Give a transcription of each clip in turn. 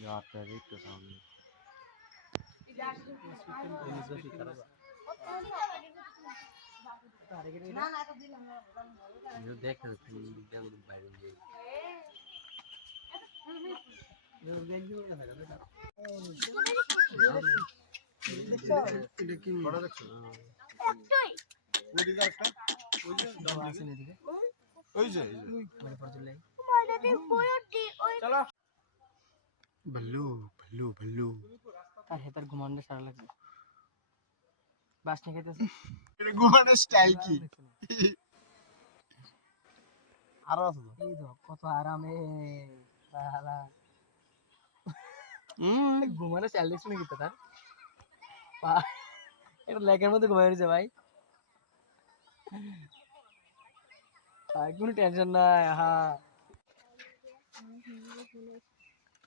Ja, der Weg das auch nicht. ওই যে ওই যে চলো ভল্লু ভল্লু ভল্লু। তার হেতার ঘুমানো সারা লাগবে। বাস নিয়ে খেতেছে। এটা ঘুমানোর স্টাইল কি? আরও আছে তো? এই তো কত আরামে। সারা হুম। ঘুমানো চাল দেখছি নাকি তো তার? পা- এটা লেগের মধ্যে রয়েছে ভাই। কোনো টেনশন নাই হ্যাঁ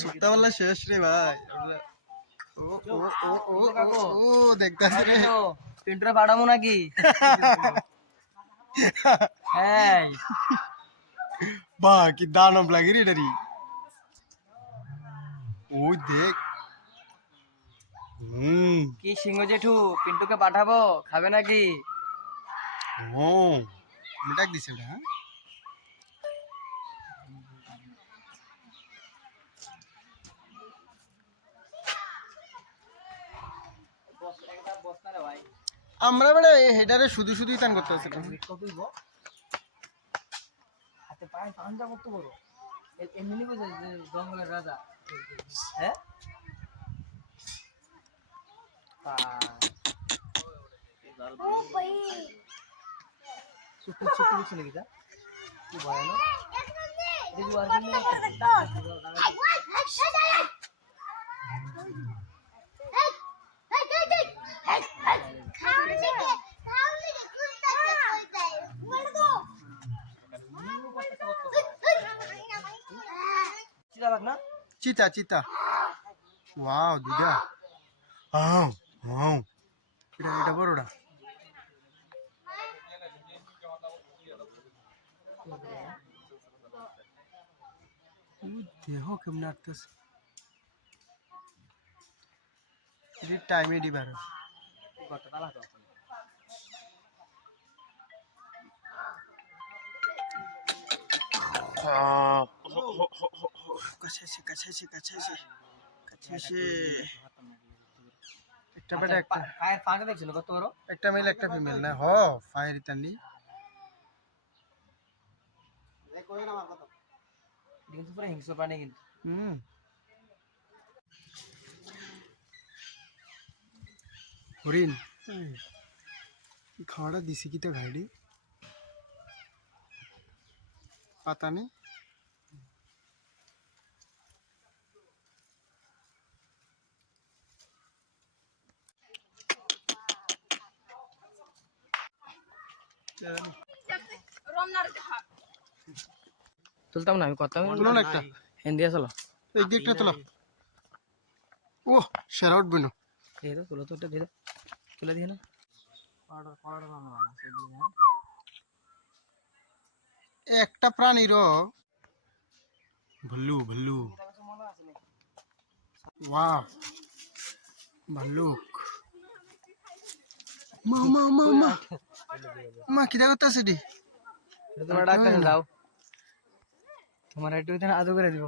সপ্তাহবেলা শেষ রে ভাই। ও ও ও ও ও ও দেখতাছি রে। পিন্টুরে পাঠাবো নাকি? হ্যাঁ বাহ কি দানব লাগে রে এটারি ওই দেখ। হুম। কি সিংহ জেঠু পিন্টুকে পাঠাবো? খাবে নাকি? ও মিটাক দিছে ওটা হ্যাঁ? আমরা বেড়া এই হেডারে শুধু শুধুই টান করতে আছে হাতে পায়ে পাঞ্জা করতে বড় এমনি বুঝে যে জঙ্গলের রাজা হ্যাঁ নাকি তা কি ভয়ানক দেখি আর কি চিতা না চিতা চিতা ওয়াও দুইটা আও আও এটা এটা বড়টা দেহ কেমন আটতেছে এটি টাইমে দিবার কত তালা তো কাছে কাছে কাছে কাছে একটা। বেটা একটা পায়ের দেখছিল কত বড়? একটা মেল একটা ফিমেল না হ ফায়ার ইতানি কিন্তু পুরো হিংস্র প্রাণী কিন্তু। হুম। হরিণ। খাওয়াটা দিছি কি তো ঘাইডি পাতা নেই? তুলতাম না আমি কথা তুলো না একটা। হিন্দি আসলো এই দিকটা তোলো। ও সেরা উঠবে না দিয়ে দাও তুলো তো ওটা দিয়ে দাও তুলে দিয়ে না। একটা প্রাণীর ভল্লু ভল্লু। ওয়াও ভাল্লুক। মা মা। মা কিটা করতেছে ডি তোমার ডাক্তার যাও। তোমার একটু আদৌ করে দিব।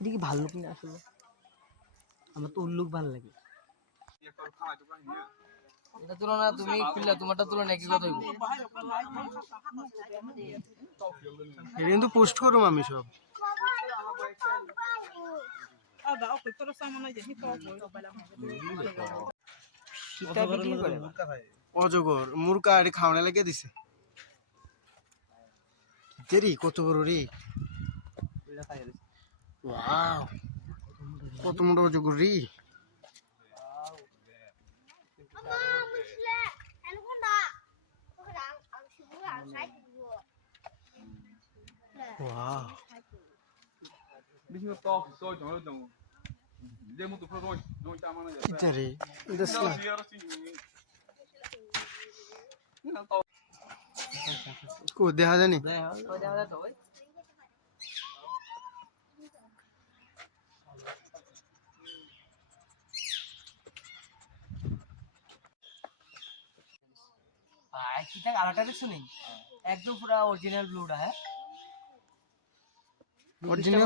এটা কি ভাল্লুক না আসলে? আমার তো উল্লুক ভালো লাগে। এটা তুলনা তুমি খুললা তোমারটা তুলনা একই কথা হইব। এটা কিন্তু পোস্ট করুম আমি সব। কিতা বিক্রি করে অজগর মুরকা এটি খাওয়ানে লেগে দিছে। দেরি কত বড় রে? ওয়াও কত মোটা অজগর রে? Wow Bicho top, só então, eu não. Deu muito pro dois, dois tá mano. কিটা রে দেখলা কো দেখা জানি ওই দেখা যায় তো ওই ভাই কিতা কালারটা দেখছ নি একদম পুরা অরিজিনাল ব্লুটা হ্যাঁ? অরিজিনাল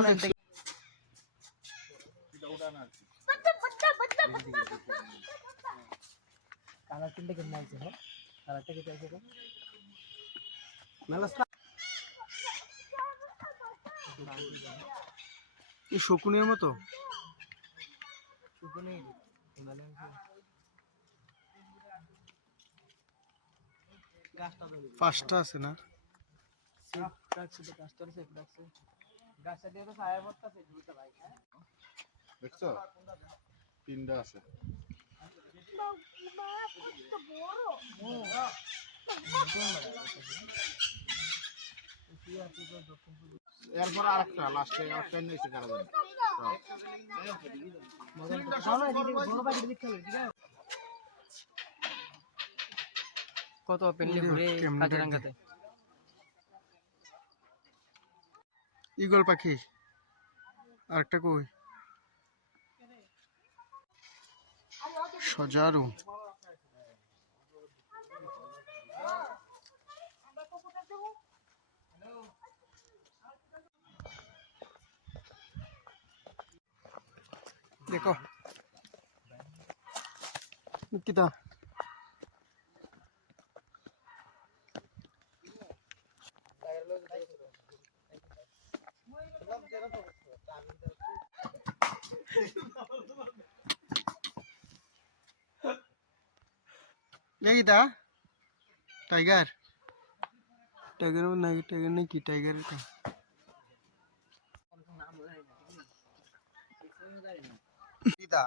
শকুনের মতো? পাঁচটা আছে না? গাছটা দিয়ে তো ছায়া পড়তেছে ভাই দেখছ? তিনটা আছে। এরপর আরেকটা লাস্টে আরেকটা নিয়েছে কারা জানে? কত পেন্ডি ঘুরে কাজিরাঙ্গাতে। ইগল পাখি। আরেকটা কই? সজারু। দেখো। কিতা? দেখিতা টাইগার টাইগার না টাইগার নাকি টাইগার এটা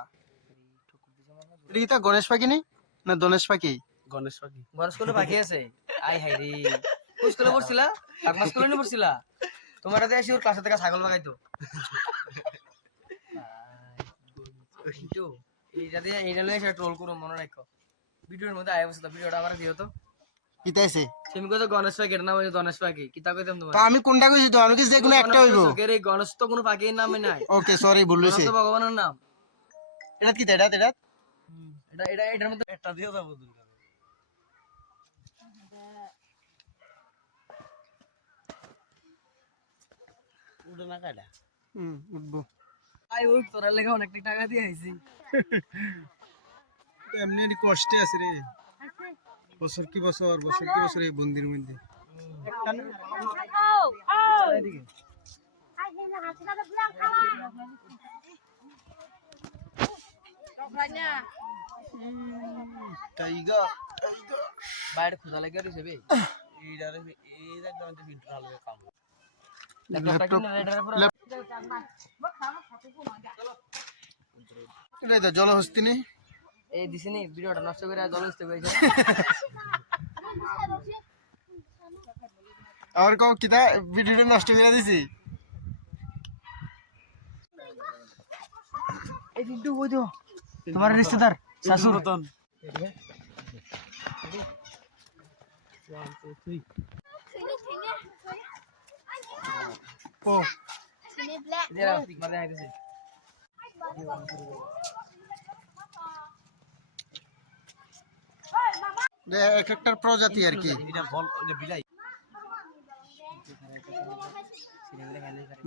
কিতা গণেশ পাখি নেই না দনেশ পাখি গণেশ পাখি বড় স্কুলে বাকি আছে আই হাই রে কোন স্কুলে পড়ছিলা কাকমা স্কুলে নি পড়ছিলা তোমার হাতে আসি ওর ক্লাসে থেকে ছাগল বাগাইতো কিন্তু এইটা দিয়ে এইটা লয়ে এসে ট্রোল করো মনে রাখো ভিডিওর মধ্যে আয় বসে ভিডিওটা আমার দিও তো। কিতা আছে তুমি কত গণেশ পাখি এর নাম হচ্ছে গণেশ পাখি কিতা কইতাম তোমার তা আমি কোনটা কইছি তো? আমি কি যে কোনো একটা হইব। এই গণেশ তো কোনো পাখির নামে নাই। ওকে সরি ভুল হইছে। তো ভগবানের নাম। এটা কি এটা এটা এটা এটা এটার মধ্যে একটা দিয়ে যাব দুর্গা উড়ে না কাটা? হুম উঠবো। আই ওই তোরা লেখা অনেক টাকা দিয়ে আইছি। এমনি কষ্টে আছে রে। বছর কি বছর বছর কি বছর এই বন্দির মধ্যে? টাইগার বাইরে খোঁজা লেগে রয়েছে বে। এইটারে এই একদম একটা ভালো কাম ল্যাপটপ এটা তো জলহস্তি নেই এই দিছি নি ভিডিওটা নষ্ট করে জল হইতে কইছে আর কও কিতা ভিডিওটা নষ্ট করে দিছি? এই দিদু ওই দিও? তোমার রিশতেদার শাশুর ও। দেরা পিক মারে আইতেছে। এক একটার প্রজাতি আর কি।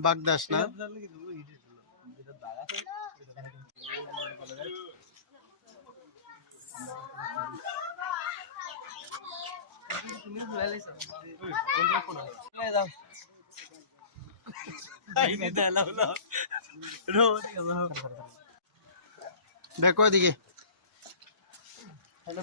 বাগদাস না? দেখো এদিকে। হ্যালো